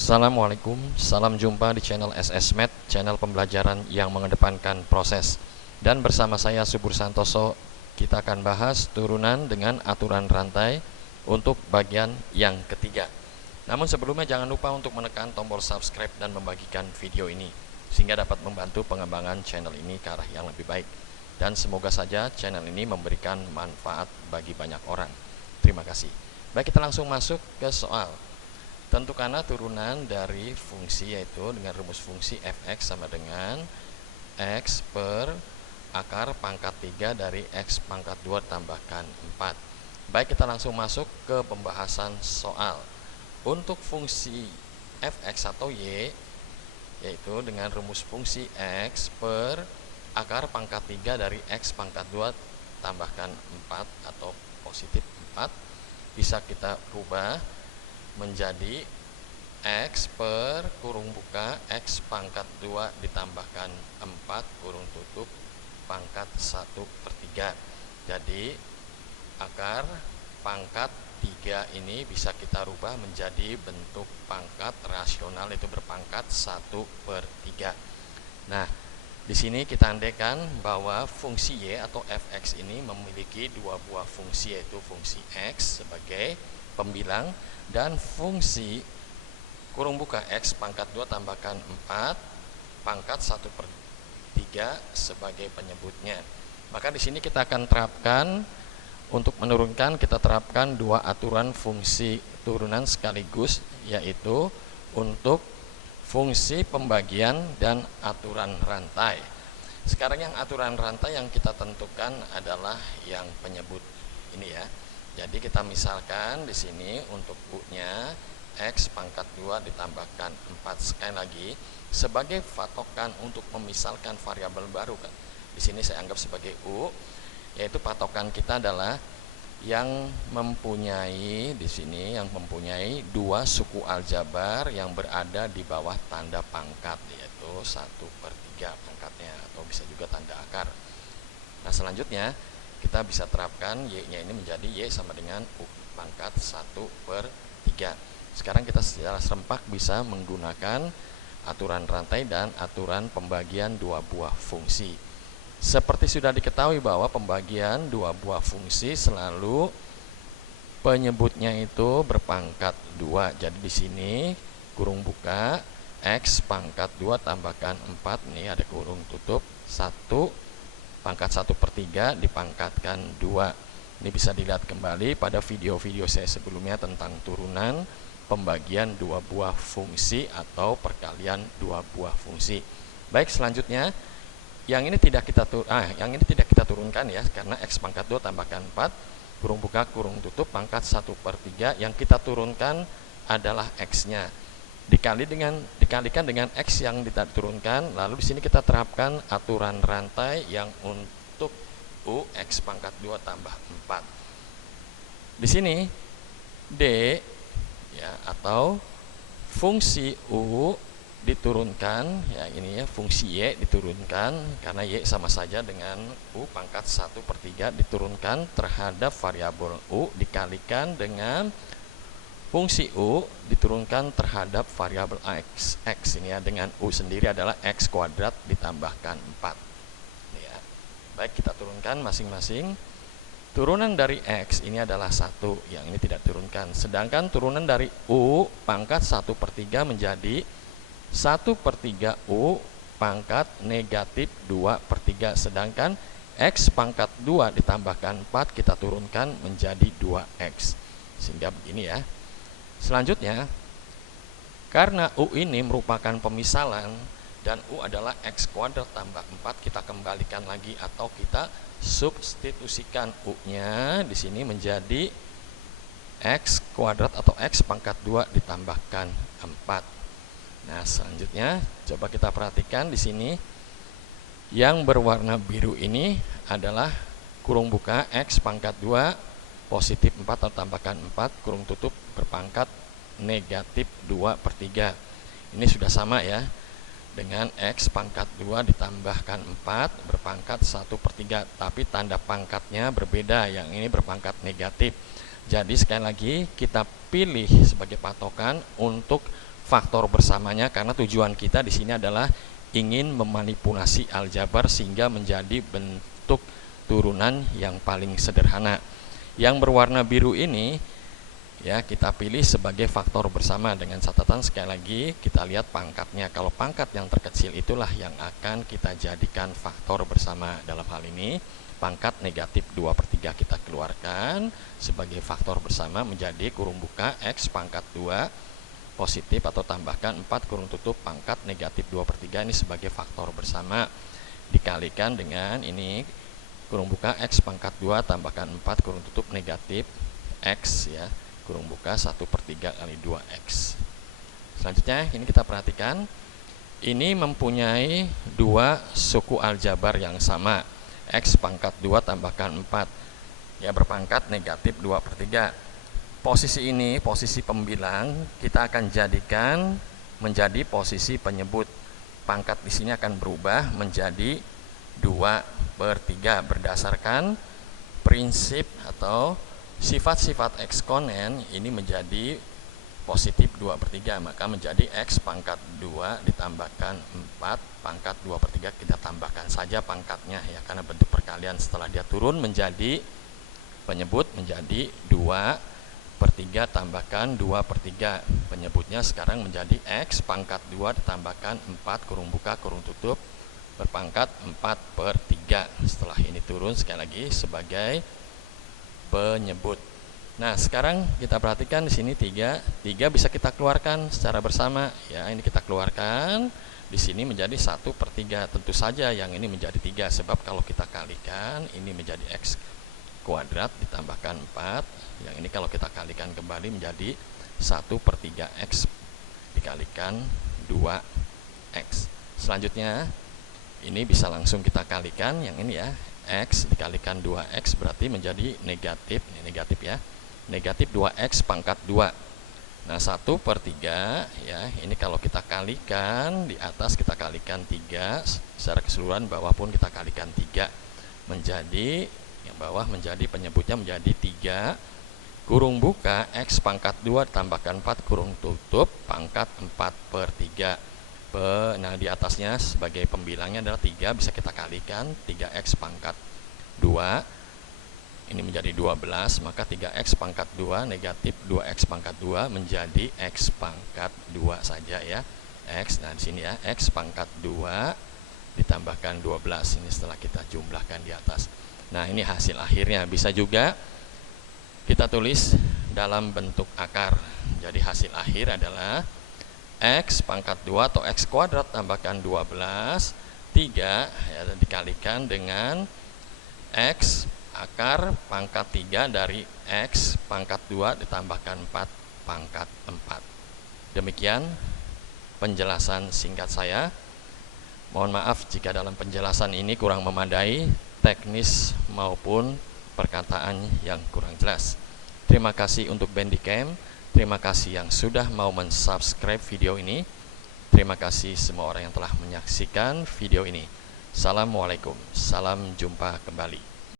Assalamualaikum, salam jumpa di channel SSMath, channel pembelajaran yang mengedepankan proses. Dan bersama saya Subur Santoso, kita akan bahas turunan dengan aturan rantai untuk bagian yang ketiga. Namun sebelumnya jangan lupa untuk menekan tombol subscribe dan membagikan video ini, sehingga dapat membantu pengembangan channel ini ke arah yang lebih baik. Dan semoga saja channel ini memberikan manfaat bagi banyak orang. Terima kasih. Baik, kita langsung masuk ke soal. Tentukanlah turunan dari fungsi, yaitu dengan rumus fungsi fx sama dengan x per akar pangkat 3 dari x pangkat 2 tambahkan 4. Baik, kita langsung masuk ke pembahasan soal. Untuk fungsi fx atau y, yaitu dengan rumus fungsi x per akar pangkat 3 dari x pangkat 2 tambahkan 4 atau positif 4, bisa kita rubah menjadi x per kurung buka x pangkat 2 ditambahkan 4 kurung tutup pangkat 1/3. Jadi akar pangkat 3 ini bisa kita rubah menjadi bentuk pangkat rasional, itu berpangkat 1/3. Nah, di sini kita andaikan bahwa fungsi y atau fx ini memiliki dua buah fungsi, yaitu fungsi x sebagai pembilang dan fungsi kurung buka x pangkat 2 tambahkan 4 pangkat 1/3 sebagai penyebutnya. Maka di sini kita akan terapkan, untuk menurunkan kita terapkan dua aturan fungsi turunan sekaligus, yaitu untuk fungsi pembagian dan aturan rantai. Sekarang yang aturan rantai yang kita tentukan adalah yang penyebut ini ya. Jadi kita misalkan di sini untuk u-nya x pangkat 2 ditambahkan 4. Sekali lagi, sebagai patokan untuk memisalkan variabel baru kan. Di sini saya anggap sebagai u, yaitu patokan kita adalah yang mempunyai di sini yang mempunyai dua suku aljabar yang berada di bawah tanda pangkat, yaitu 1/3 pangkatnya, atau bisa juga tanda akar. Nah, selanjutnya kita bisa terapkan y-nya ini menjadi y sama dengan u pangkat 1/3. Sekarang kita secara serempak bisa menggunakan aturan rantai dan aturan pembagian dua buah fungsi. Seperti sudah diketahui bahwa pembagian dua buah fungsi selalu penyebutnya itu berpangkat 2. Jadi di sini kurung buka x pangkat 2 tambahkan 4, nih ada kurung tutup 1 pangkat 1/3 dipangkatkan 2. Ini bisa dilihat kembali pada video-video saya sebelumnya tentang turunan pembagian dua buah fungsi atau perkalian dua buah fungsi. Baik, selanjutnya yang ini tidak kita turunkan ya, karena x pangkat 2 tambahkan 4 kurung buka kurung tutup pangkat 1/3. Yang kita turunkan adalah x-nya dikalikan dengan x yang tidak diturunkan. Lalu di sini kita terapkan aturan rantai yang untuk u x pangkat 2 tambah 4. Di sini d ya, atau fungsi u diturunkan ya, ini ya, fungsi y diturunkan karena y sama saja dengan u pangkat 1/3 diturunkan terhadap variabel u dikalikan dengan fungsi u diturunkan terhadap variabel x ini ya, dengan u sendiri adalah x kuadrat ditambahkan 4 ini ya. Baik, kita turunkan masing-masing. Turunan dari x ini adalah 1, yang ini tidak turunkan. Sedangkan turunan dari u pangkat 1/3 menjadi 1/3 u pangkat negatif 2/3. Sedangkan x pangkat 2 ditambahkan 4 kita turunkan menjadi 2x. Sehingga begini ya. Selanjutnya, karena u ini merupakan pemisalan dan u adalah x kuadrat tambah 4, kita kembalikan lagi atau kita substitusikan u-nya di sini menjadi x kuadrat atau x pangkat 2 ditambahkan 4. Nah, selanjutnya coba kita perhatikan di sini yang berwarna biru ini adalah kurung buka x pangkat 2 positif 4 atau tambahkan 4 kurung tutup berpangkat negatif 2/3. Ini sudah sama ya dengan x pangkat 2 ditambahkan 4 berpangkat 1/3, tapi tanda pangkatnya berbeda, yang ini berpangkat negatif. Jadi sekali lagi kita pilih sebagai patokan untuk faktor bersamanya karena tujuan kita di sini adalah ingin memanipulasi aljabar sehingga menjadi bentuk turunan yang paling sederhana. Yang berwarna biru ini ya kita pilih sebagai faktor bersama dengan catatan sekali lagi kita lihat pangkatnya. Kalau pangkat yang terkecil itulah yang akan kita jadikan faktor bersama. Dalam hal ini pangkat negatif 2/3 kita keluarkan sebagai faktor bersama menjadi kurung buka X pangkat 2 positif atau tambahkan 4 kurung tutup pangkat negatif 2/3 ini sebagai faktor bersama dikalikan dengan ini kurung buka X pangkat 2 tambahkan 4 kurung tutup negatif X ya kurung buka 1/3 kali 2X. Selanjutnya ini kita perhatikan ini mempunyai dua suku aljabar yang sama X pangkat 2 tambahkan 4 ya berpangkat negatif 2/3. Posisi ini posisi pembilang kita akan jadikan menjadi posisi penyebut. Pangkat di sini akan berubah menjadi 2/3 berdasarkan prinsip atau sifat-sifat eksponen ini menjadi positif 2/3 maka menjadi X pangkat 2 ditambahkan 4 pangkat 2/3 kita tambahkan saja pangkatnya ya karena bentuk perkalian setelah dia turun menjadi penyebut menjadi 2/3 tambahkan 2/3 penyebutnya sekarang menjadi X pangkat 2 ditambahkan 4 kurung buka kurung tutup berpangkat 4/3 setelah ini turun sekali lagi sebagai penyebut. Nah, sekarang kita perhatikan di sini 3 bisa kita keluarkan secara bersama. Ya, ini kita keluarkan. Di sini menjadi 1/3. Tentu saja yang ini menjadi 3 sebab kalau kita kalikan ini menjadi X kuadrat ditambahkan 4. Yang ini kalau kita kalikan kembali menjadi 1/3 X dikalikan 2X. Selanjutnya ini bisa langsung kita kalikan yang ini ya. X dikalikan 2X berarti menjadi negatif, ini negatif ya, negatif 2X pangkat 2. Nah 1/3 ya, ini kalau kita kalikan di atas kita kalikan 3 secara keseluruhan, bawah pun kita kalikan 3 menjadi yang bawah menjadi penyebutnya menjadi 3 kurung buka X pangkat 2 tambahkan 4 kurung tutup pangkat 4/3. Nah di atasnya sebagai pembilangnya adalah 3 bisa kita kalikan 3X pangkat 2 ini menjadi 12 maka 3X pangkat 2 negatif 2X pangkat 2 menjadi X pangkat 2 saja ya X. Nah di sini ya X pangkat 2 ditambahkan 12 ini setelah kita jumlahkan di atas. Nah ini hasil akhirnya bisa juga kita tulis dalam bentuk akar. Jadi hasil akhir adalah X pangkat 2 atau X kuadrat tambahkan 12 3 ya, dikalikan dengan X akar pangkat 3 dari X pangkat 2 ditambahkan 4 pangkat 4. Demikian penjelasan singkat saya. Mohon maaf jika dalam penjelasan ini kurang memadai teknis maupun perkataan yang kurang jelas. Terima kasih untuk Bandicam. Terima kasih yang sudah mau mensubscribe video ini. Terima kasih semua orang yang telah menyaksikan video ini. Assalamualaikum. Salam jumpa kembali.